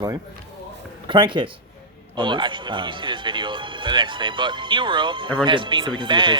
Volume. Crank it. Well, actually, when you see this video the next day, but ZeRo has been banned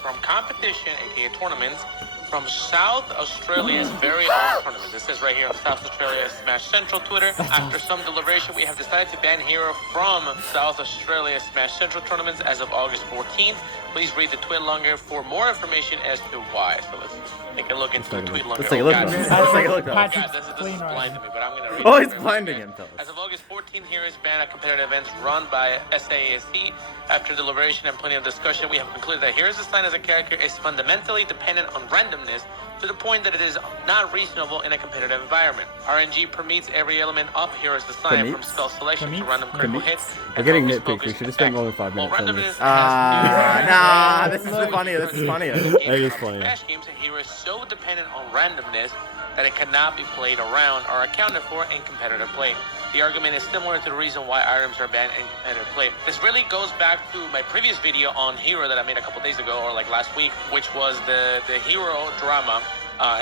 from competition, aka tournaments, from South Australia's very own tournaments. It says right here on South Australia Smash Central Twitter. After some deliberation, we have decided to ban Hero from South Australia Smash Central tournaments as of August 14th. Please read the tweet longer for more information as to why. So let's take a look into the tweet longer. Let's take a look. Let's take a look. God, this is blind to me, but I'm going to read it. Oh, he's blinding him. As of August 14th, Hero is banned at competitive events run by SASC. After deliberation and plenty of discussion, we have concluded that Hero's design as a character is fundamentally dependent on randomness to the point that it is not reasonable in a competitive environment. RNG permits every element of Hero's design from spell selection to random critical hits. We're getting nitpicked. We should have spent more than 5 minutes on this. Nah, this is funnier. This is funnier. That is funny. Smash games, Hero is so dependent on randomness that it cannot be played around or accounted for in competitive play. The argument is similar to the reason why items are banned in competitive play. This really goes back to my previous video on Hero that I made a couple days ago, or like last week, which was the Hero drama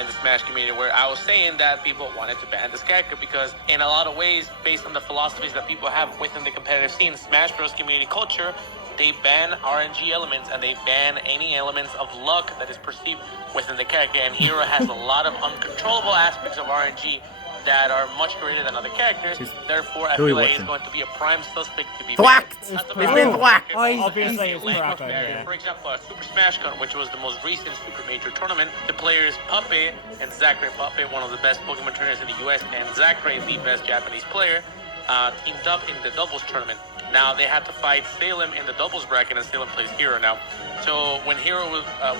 in the Smash community, where I was saying that people wanted to ban this character because in a lot of ways, based on the philosophies that people have within the competitive scene, Smash Bros community culture, they ban RNG elements and they ban any elements of luck that is perceived within the character. And Hero has a lot of uncontrollable aspects of RNG that are much greater than other characters. Therefore, I feel like he's going to be a prime suspect to be thwacked. He's been thwacked. Obviously, it's crap. For example, at Super Smash Con, which was the most recent Super Major tournament, the players Puppet and Zachary Puppet, one of the best Pokemon trainers in the US, and Zachary, the best Japanese player, teamed up in the doubles tournament. Now they had to fight Salem in the doubles bracket, and Salem plays Hero now. So when Hero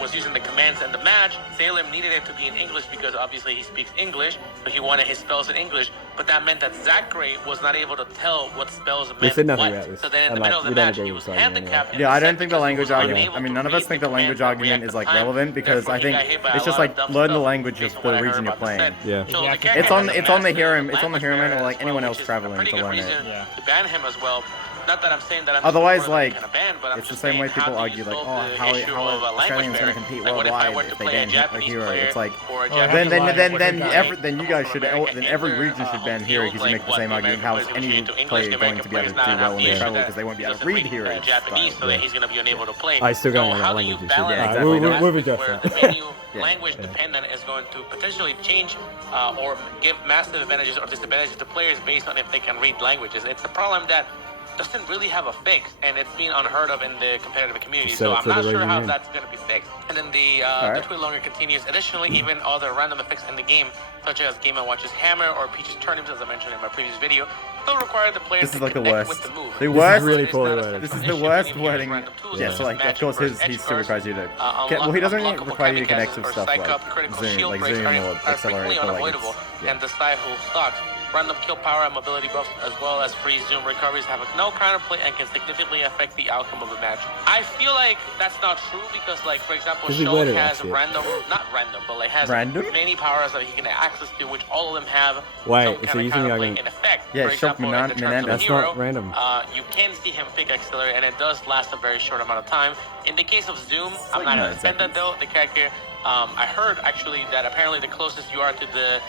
was using the commands in the match, Salem needed it to be in English because obviously he speaks English, so he wanted his spells in English. But that meant that Zachary was not able to tell what spells meant what. So then in the middle of the match, he was handicapped. Yeah, I don't think the language argument. I mean, none of us think the language argument is like relevant because I think it's just like learn the language of the region you're playing. Yeah. It's on the hero man or like anyone else traveling to learn it. To ban him as well. Not that I'm saying that I'm otherwise, like, ban, but it's the same way people argue, like, oh, how Australians going to compete worldwide if they ban a hero? It's like, then you guys should, then every region should ban hero because you make the same argument. How is any player going to be able to do well when they travel because they won't be able to read heroes? So that he's going to be unable to play. I still got my language. Yeah, exactly. We'll be just where the menu language dependent is going to potentially change or give massive advantages or disadvantages to players based on if they can read languages. It's a problem that doesn't really have a fix, and it's been unheard of in the competitive community, so I'm not sure how that's going to be fixed. And then the tweet longer continues. Additionally, even other random effects in the game, such as Game & Watch's hammer or Peach's turnips, as I mentioned in my previous video, still require the players to connect with the move. The worst? Really poorly worded. This is the worst wording. Yeah, so like, of course, he still requires you to... Well, he doesn't really require you to connect with stuff like Zoom or Accelerate, but like and the side who sucks. Random kill power and mobility buffs, as well as free zoom recoveries, have no counterplay and can significantly affect the outcome of a match. I feel like that's not true because, like, for example, Show has not random, but like has many powers that he can access to, which all of them have some kind of counterplay in effect. Yeah, for example, that's not random. You can see him pick Accelerate, and it does last a very short amount of time. In the case of Zoom, I'm not going to defend that though. The character, I heard actually that apparently the closest you are to the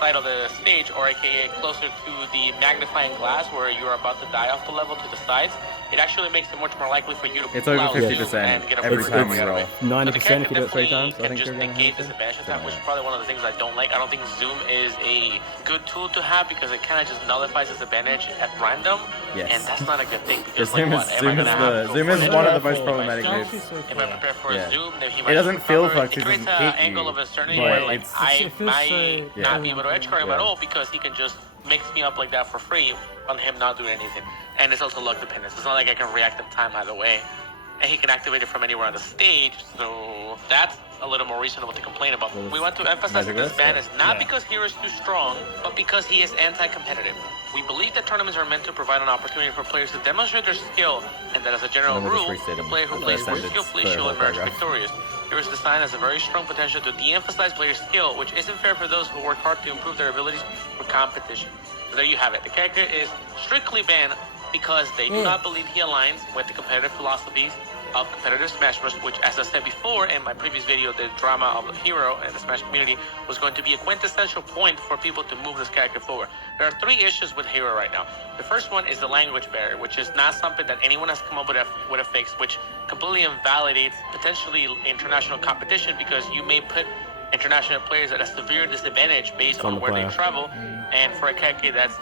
side of the stage, or aka closer to the magnifying glass where you're about to die off the level to the sides, it actually makes it much more likely for you to it's over 50% every time we roll. 90% if you do it 3 times. I think just negate this advantage attack, which is probably one of the things I don't like. I don't think Zoom is a good tool to have because it kind of just nullifies its advantage at random, and that's not a good thing. Because Zoom is one of the most problematic moves. If I prepare for a Zoom, then he might it doesn't feel fucked. It creates an angle of uncertainty where like I might not be able to edge guard him at all because he can just mix me up like that for free on him not doing anything. And it's also luck dependent. It's not like I can react in time either way. And he can activate it from anywhere on the stage, so that's a little more reasonable to complain about. We want to emphasize that this ban is not because Hero is too strong, but because he is anti-competitive. We believe that tournaments are meant to provide an opportunity for players to demonstrate their skill, and that as a general rule, the player who plays more skillfully shall emerge victorious. Hero's design has a very strong potential to de-emphasize player skill, which isn't fair for those who work hard to improve their abilities for competition. So there you have it. The character is strictly banned because they do not believe he aligns with the competitive philosophies of competitive Smash Bros., which, as I said before in my previous video, the drama of the hero and the Smash community was going to be a quintessential point for people to move this character forward. There are 3 issues with hero right now. The first one is the language barrier, which is not something that anyone has come up with a fix, which completely invalidates potentially international competition, because you may put international players at a severe disadvantage based on where they travel. And for a character that's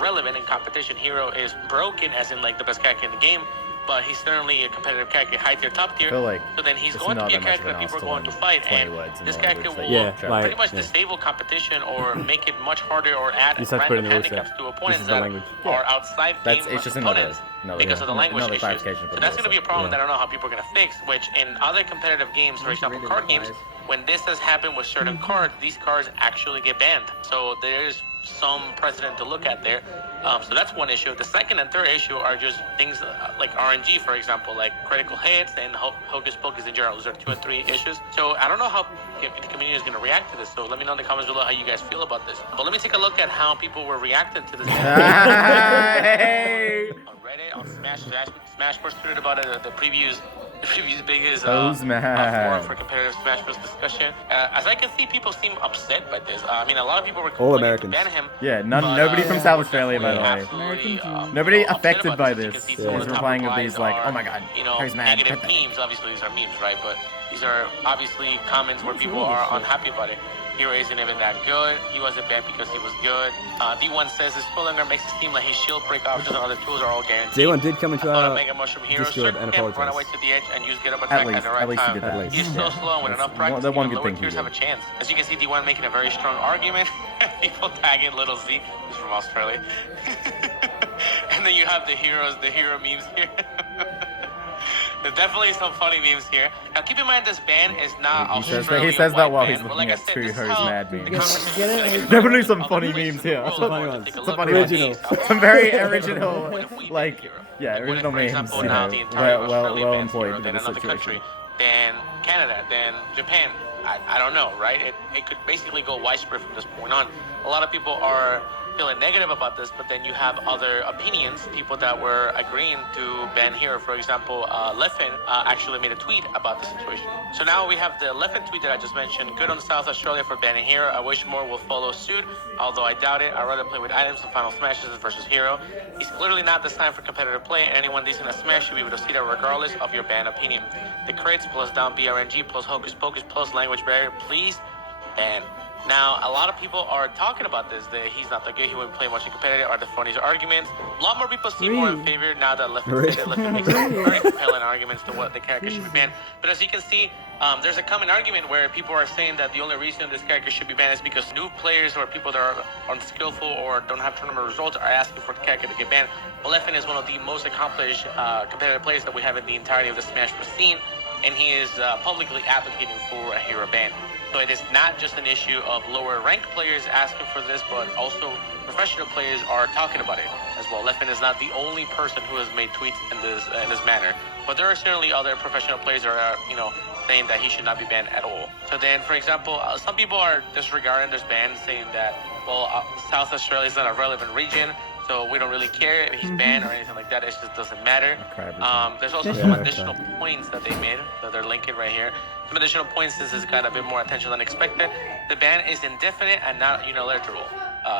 relevant in competition, hero is broken, as in like the best character in the game, but he's certainly a competitive character, high tier, top tier. Like so then he's going to be a character that people are going to fight, and this character will pretty much disable competition or make it much harder, or add random handicaps to opponents that are outside game opponents because of the language issue. So that's going to be a problem that I don't know how people are going to fix, which in other competitive games, for example card games, when this has happened with certain cards, these cards actually get banned. So there's some precedent to look at there. So that's one issue. The second and third issue are just things like RNG, for example, like critical hits and hocus pocus in general. Those are 2 and 3 issues. So I don't know how the community is going to react to this. So let me know in the comments below how you guys feel about this. But let me take a look at how people were reacting to this. On Reddit, on Smash Bros. Tweeted about it. The previous biggest forum for competitive Smash Bros. Discussion. As I can see, people seem upset by this. I mean, a lot of people were all Americans. Ban him. Yeah, nobody from South Australia, by the way. Nobody affected by this is replying with these like, oh my god, he's mad. Negative memes. Obviously, these are memes, right? But these are obviously comments where people are unhappy about it. Hero isn't even that good. He wasn't banned because he was good. D1 says this Fuller makes it seem like his shield break options and other tools are all guaranteed. D1 did come into our Mega Mushroom Hero Discord and apologize. Run away to the edge and use get up attack at the right time. He did that. He's so slow, and with enough practice, even lower tiers have a chance. As you can see, D1 making a very strong argument. People tagging Little Z, who's from Australia. And then you have the hero memes here. There's definitely some funny memes here. Now keep in mind, this ban is not He says that while he's looking at 2 Who's Mad memes. Definitely some funny memes here. Some funny ones. Some funny original. Some very original, like, original memes. Example, now the entire well employed in then this another situation. country, then Canada, then Japan. I don't know, right? It could basically go widespread from this point on. A lot of people are feeling negative about this, but then you have other opinions, people that were agreeing to ban hero. For example, Leffen actually made a tweet about the situation. So now we have the Leffen tweet that I just mentioned. Good on South Australia for banning hero. I wish more will follow suit, although I doubt it. I'd rather play with items and final smashes versus hero. He's clearly not designed for competitive play, and anyone decent at Smash should be able to see that regardless of your ban opinion. The crits plus down BRNG plus hocus pocus plus language barrier, please ban. Now, a lot of people are talking about this, that he's not that good, he wouldn't play much in competitive, are the funniest arguments. A lot more people seem more in favor now that Leffen said it. Leffen makes very compelling arguments to what the character should be banned. But as you can see, there's a common argument where people are saying that the only reason this character should be banned is because new players or people that are unskillful or don't have tournament results are asking for the character to get banned. Well, Leffen is one of the most accomplished competitive players that we have in the entirety of the Smash Bros. Scene, and he is publicly advocating for a hero ban. So it is not just an issue of lower ranked players asking for this, but also professional players are talking about it as well. Leffen is not the only person who has made tweets in this manner, but there are certainly other professional players that are, saying that he should not be banned at all. So then, for example, some people are disregarding this ban, saying that, well, South Australia is not a relevant region, so we don't really care if he's banned or anything like that. It just doesn't matter. There's also some additional points that they made that they're linking right here. Some additional points. This has got a bit more attention than expected. The ban is indefinite and not unilateral.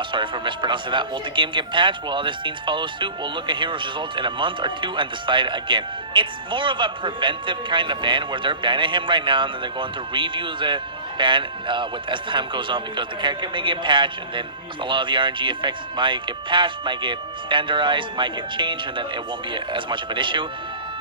Sorry for mispronouncing that. Will the game get patched? Will other scenes follow suit? We'll look at heroes' results in a month or 2 and decide again. It's more of a preventive kind of ban where they're banning him right now and then they're going to review the ban as time goes on, because the character may get patched and then a lot of the RNG effects might get patched, might get standardized, might get changed, and then it won't be as much of an issue.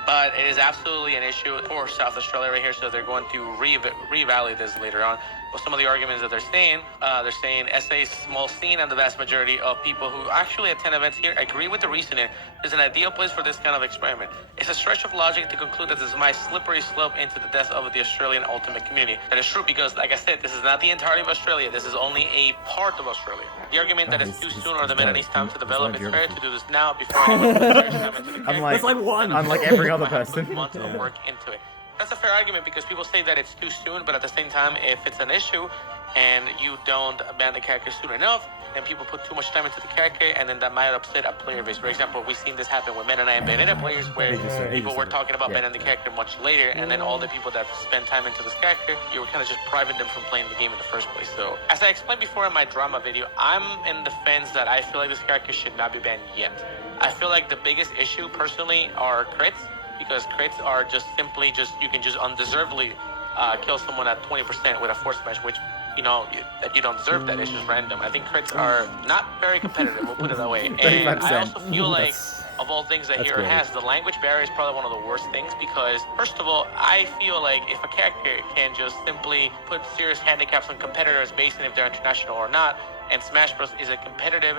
But it is absolutely an issue for South Australia right here, so they're going to reevaluate this later on. But some of the arguments that they're saying SA is a small scene, and the vast majority of people who actually attend events here agree with the reasoning. It's an ideal place for this kind of experiment. It's a stretch of logic to conclude that this is my slippery slope into the death of the Australian Ultimate community. That is true because, like I said, this is not the entirety of Australia. This is only a part of Australia. The argument that it's too soon or the meta needs time to develop, it's fair to do this now before anyone puts their time into the character. I'm like every other person. Months of work into it. That's a fair argument because people say that it's too soon, but at the same time, if it's an issue and you don't ban the character soon enough, and people put too much time into the character, and then that might upset a player base. For example, we've seen this happen with Meta Knight and Bayonetta players, where people were talking about Bayonetta the character much later, and then all the people that spend time into this character, you were kind of just private them from playing the game in the first place. So, as I explained before in my drama video, I'm in the fence that I feel like this character should not be banned yet. I feel like the biggest issue, personally, are crits, because crits are just simply you can just undeservedly kill someone at 20% with a force smash, which, you know, that you don't deserve that. It's just random. I think crits are not very competitive, we'll put it that way. And I also feel like, of all things that Hero has, the language barrier is probably one of the worst things, because, first of all, I feel like if a character can just simply put serious handicaps on competitors based on if they're international or not, and Smash Bros. Is a competitive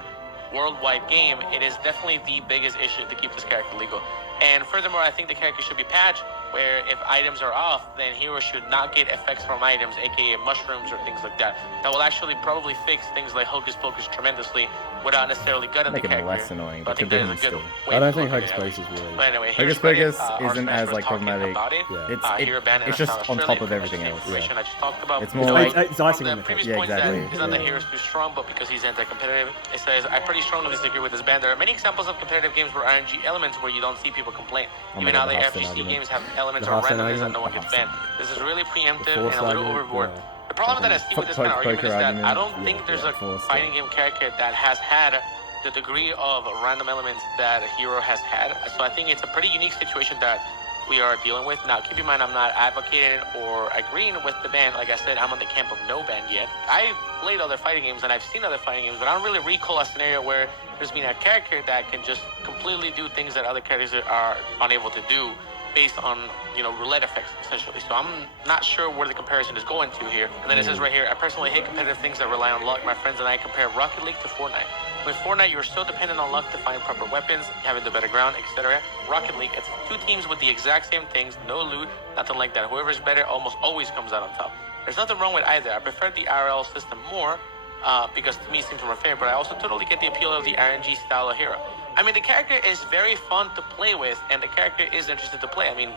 worldwide game, it is definitely the biggest issue to keep this character legal. And furthermore, I think the character should be patched, where if items are off, then heroes should not get effects from items, aka mushrooms or things like that. That will actually probably fix things like Hocus Pocus tremendously without necessarily gutting the character. Make it less annoying, but I think there's a good way I don't to think look at Hocus it. Pocus really. But anyway, Hocus Pocus isn't as like problematic. It's just on top of everything else. I just talked about. It's more like it's icing on the previous cake. Yeah, point that exactly. it's not that Hero's too strong, but because he's anti-competitive. It says, I pretty strongly disagree with this ban. There are many examples of competitive games where RNG elements where you don't see people complain. Even how the FGC games have elements or randomness that no one gets banned. This is really preemptive and a little overboard. The problem that I see with this kind of argument is that I don't think there's a fighting game character that has had the degree of random elements that Hero has had. So I think it's a pretty unique situation that we are dealing with. Now, keep in mind, I'm not advocating or agreeing with the ban. Like I said, I'm on the camp of no ban yet. I've played other fighting games and I've seen other fighting games, but I don't really recall a scenario where there's been a character that can just completely do things that other characters are unable to do based on, you know, roulette effects, essentially. So I'm not sure where the comparison is going to here. And then it says right here, I personally hate competitive things that rely on luck. My friends and I compare Rocket League to Fortnite. With Fortnite, you're so dependent on luck to find proper weapons, having the better ground, etc. Rocket League, it's two teams with the exact same things, no loot, nothing like that. Whoever's better almost always comes out on top. There's nothing wrong with either. I prefer the RL system more because to me it seems more fair, but I also totally get the appeal of the RNG style of Hero. I mean, the character is very fun to play with, and the character is interested to play. I mean,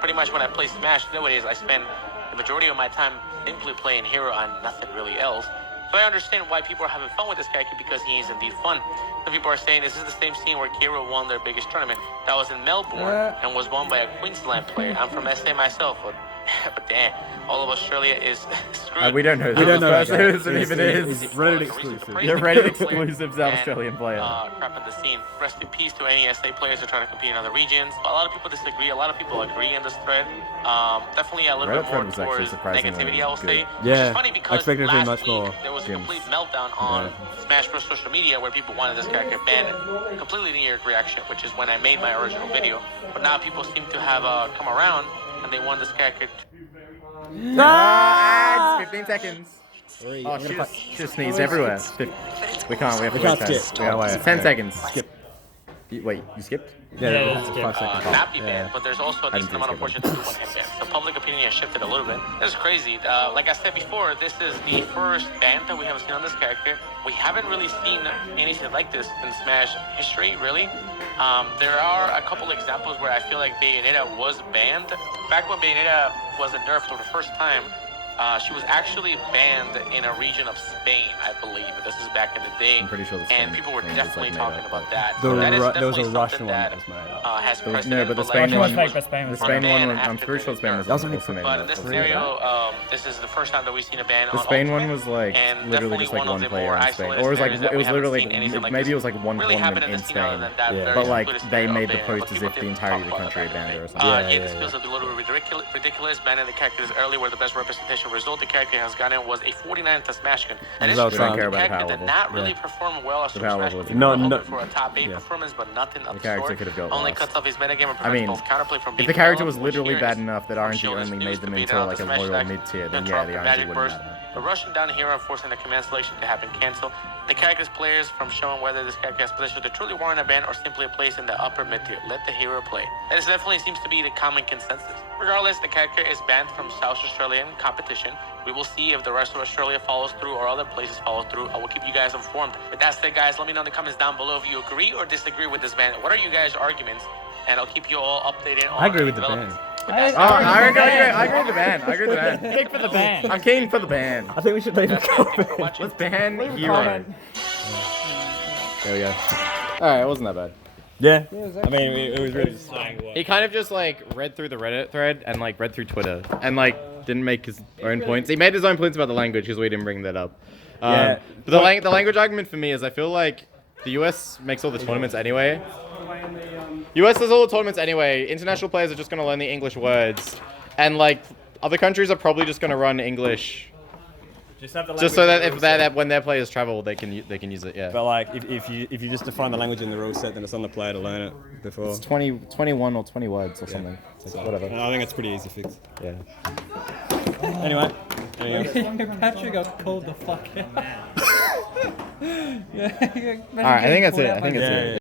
pretty much when I play Smash nowadays, I spend the majority of my time simply playing Hero and nothing really else. So I understand why people are having fun with this character, because he is indeed fun. Some people are saying this is the same scene where Kira won their biggest tournament. That was in Melbourne and was won by a Queensland player. I'm from SA myself, but damn, all of Australia is screwed. We don't know who this person even is. Reddit exclusive. You're Reddit exclusive South Australian player. Crap in the scene. Rest in peace to any SA players who are trying to compete in other regions. A lot of people disagree. A lot of people agree in this thread. Definitely a little bit more towards negativity, I will say. Yeah, which is funny because I expected to be much last more. week there was a complete meltdown on Smash Bros. Social media where people wanted this character banned. Completely knee-jerk reaction, which is when I made my original video. But now people seem to have come around and they want this character to... Ads! 15 seconds. Three. Oh, she just sneezed everywhere. We can't, we have to can't wait 10. skip. We gotta wait. 10 seconds. Skip. Wait, you skipped? Yeah, that's 5 seconds. not be banned, but there's also a decent amount of portions that do want to get banned. So public opinion has shifted a little bit. This is crazy. Like I said before, this is the first ban that we have seen on this character. We haven't really seen anything like this in Smash history, really. There are a couple examples where I feel like Bayonetta was banned. Back when Bayonetta was nerfed for the first time, she was actually banned in a region of Spain, I believe. This is back in the day. I'm pretty sure the and Spain people were thing was, definitely like, talking made about up, that. There That is was a definitely Russian something one that that was made up. has No, precedent. but the like, Spain it one, was the Spain one, I'm pretty sure the Spain was That was also only made But in up. this scenario, this is the first time that we've seen a ban The on Spain Ultimate, one was like and literally definitely just like one of one the player more in Spain, isolated or it was like scenarios that it we was haven't literally seen anything like maybe this it was like one really tournament happen in in the scene other Spain, than that very but like excluded they scenario made of the ban. post But as people if the didn't entirety of the talk about country that banned very it or big. something. This feels a little ridiculous. Banning the characters early where the best representation result the character has gotten was a 49 to Smash gun. And this No, is we don't care the about the character power did level. not really perform well as The Super power Smash level Bros. is- No, People no. were hoping for a top 8 performance, but nothing of The the character sort. could have got Only lost. cuts off his metagame and I prevents mean, both counterplay from if being the character was developed, which literally here bad is enough that from RNG showing only news made to them beat into out like the a Smash loyal deck, mid-tier, then and yeah, drop the the RNG magic wouldn't burst. matter. The rushing down hero and forcing the command selection to happen cancel. The character's players from showing whether this character has potential to truly warrant a ban or simply a place in the upper mid tier. Let the hero play. That is definitely seems to be the common consensus. Regardless, the character is banned from South Australian competition. We will see if the rest of Australia follows through or other places follow through. I will keep you guys informed. With that said, guys, let me know in the comments down below if you agree or disagree with this ban. What are you guys' arguments? And I'll keep you all updated on I agree with the developments. ban. I agree with the ban. I agree with the ban. Big for the ban. I'm keen for the ban. I think we should leave a comment. Let's ban Leave a Hero. comment. There we go. Alright, it wasn't that bad. Yeah. I mean, it was really just He kind of just like read through the Reddit thread and like read through Twitter and like didn't make his own points. He made his own points about the language because we didn't bring that up. Yeah. But the language argument for me is I feel like the US makes all the tournaments anyway. US does all the tournaments anyway. International players are just gonna learn the English words, and like other countries are probably just gonna run English. Just so that if that when their players travel, they can use it. Yeah. But like, if you just define the language in the rule set, then it's on the player to learn it before. It's 21 or 20 words or something. So whatever. I think it's pretty easy to fix. Yeah. Anyway. Patrick got called the fuck out. All right, I think that's it.